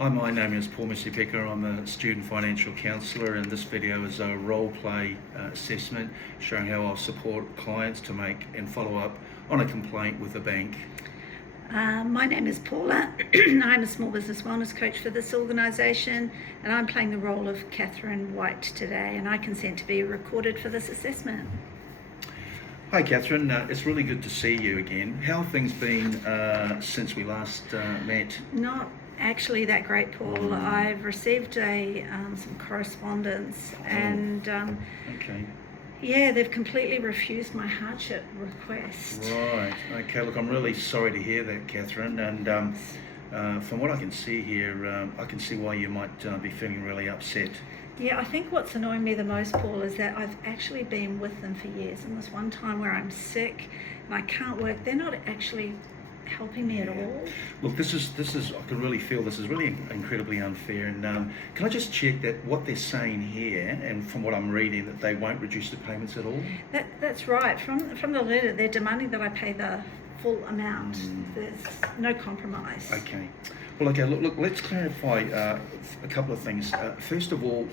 Hi, my name is Paul Missy-Picker. I'm a student financial counsellor, and this video is a role play assessment showing how I'll support clients to make and follow up on a complaint with the bank. My name is Paula. I'm a small business wellness coach for this organisation, and I'm playing the role of Catherine White today, and I consent to be recorded for this assessment. Hi Catherine, it's really good to see you again. How have things been since we last met? Not actually that great, Paul. I've received some correspondence, and Okay. yeah, they've completely refused my hardship request. Right, okay, look, I'm really sorry to hear that, Catherine, and from what I can see here, I can see why you might be feeling really upset. Yeah, I think what's annoying me the most, Paul, is that I've actually been with them for years, and this one time where I'm sick and I can't work, they're not actually helping me at all. Look, this is I can really feel this is really incredibly unfair, and can I just check that what they're saying here, and from what I'm reading, that they won't reduce the payments at all? That's right. From the letter, they're demanding that I pay the full amount. There's no compromise. Okay. Well, okay. Look. Let's clarify a couple of things. First of all,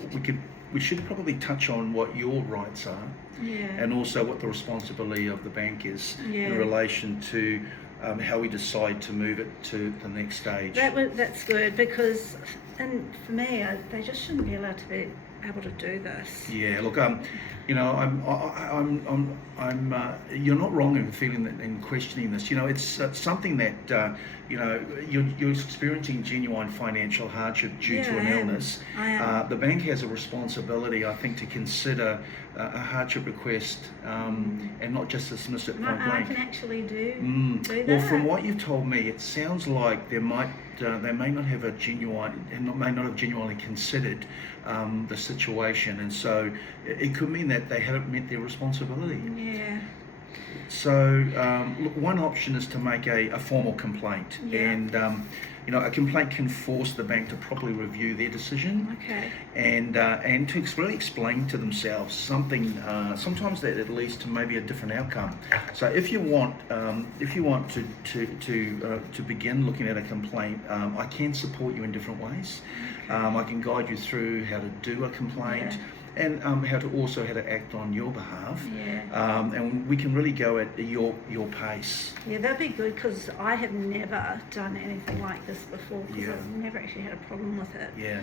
we should probably touch on what your rights are, and also what the responsibility of the bank is in relation to how we decide to move it to the next stage. That's good, because, and for me, they just shouldn't be allowed to be able to do this. Yeah, look, you know, you're not wrong in feeling that, in questioning this. You know, it's something that you know, you're experiencing genuine financial hardship due to an illness. I am. The bank has a responsibility, I think, to consider a hardship request and not just dismiss it point blank. I can actually do that. Well, from what you've told me, it sounds like they may not have a genuine, and may not have genuinely considered the situation, and so it could mean that they haven't met their responsibility. Yeah. So look, one option is to make a formal complaint, and you know, a complaint can force the bank to properly review their decision, and to really explain to themselves something. Sometimes that leads to maybe a different outcome. So if you want to begin looking at a complaint, I can support you in different ways. I can guide you through how to do a complaint. And how to act on your behalf, and we can really go at your pace. Yeah, that'd be good, because I have never done anything like this before, because I've never actually had a problem with it. Yeah.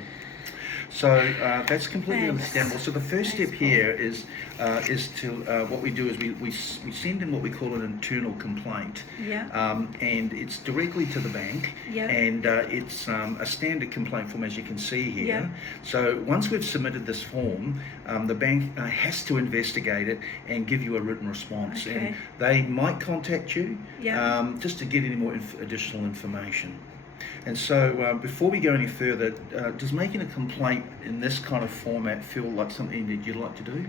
So that's completely understandable. So the first step here is to what we do is we send in what we call an internal complaint, and it's directly to the bank, and it's a standard complaint form, as you can see here. So once we've submitted this form, the bank has to investigate it and give you a written response, and they might contact you just to get any more additional information. And so before we go any further, does making a complaint in this kind of format feel like something that you'd like to do?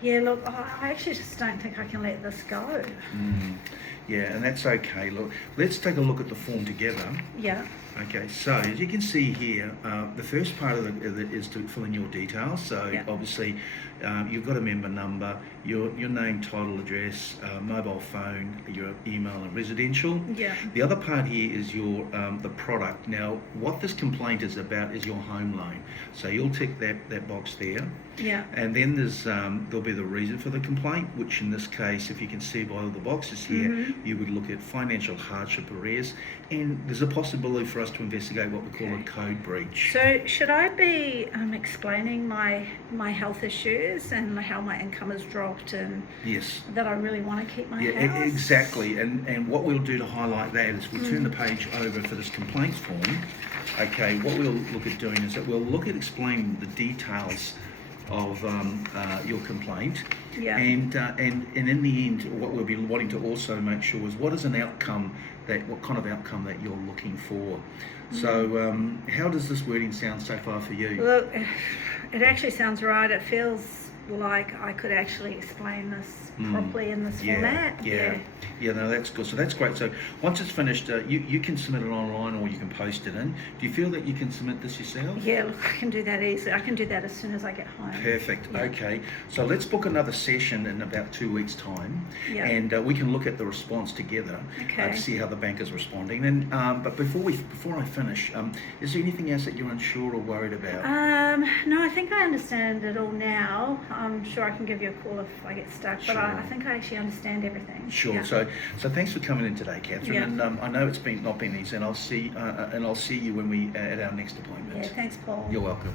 Yeah, look, I actually just don't think I can let this go. Yeah, and that's okay. Look, let's take a look at the form together. Yeah. Okay, so as you can see here, the first part of it is to fill in your details. So obviously, you've got a member number, your name, title, address, mobile phone, your email, and residential. The other part here is your the product. Now, what this complaint is about is your home loan. So you'll tick that box there. And then there'll be the reason for the complaint, which in this case, if you can see by all the boxes here, you would look at financial hardship arrears, and there's a possibility for us to investigate what we call a code breach. So should I be explaining my health issues and how my income has dropped, and that I really want to keep my house? Exactly. And what we'll do to highlight that is we'll turn the page over for this complaints form. Okay, what we'll look at doing is that we'll look at explaining the details of your complaint, and in the end, what we'll be wanting to also make sure is what kind of outcome that you're looking for. So how does this wording sound so far for you? Look, it actually sounds right. It feels like I could actually explain this properly in this format. Yeah, no, that's good. So that's great. So once it's finished, you can submit it online or you can post it in. Do you feel that you can submit this yourself? Yeah, look, I can do that easily. I can do that as soon as I get home. Perfect. Yeah. Okay. So let's book another session in about 2 weeks' time, Yeah. and we can look at the response together Okay. to see how the bank is responding. And but before I finish, is there anything else that you're unsure or worried about? No, I think I understand it all now. I'm sure I can give you a call if I get stuck, but Sure. I think I actually understand everything. Sure. Yeah. So thanks for coming in today, Catherine. Yeah. And I know it's not been easy, and I'll see you when we at our next appointment. Yeah, thanks, Paul. You're welcome.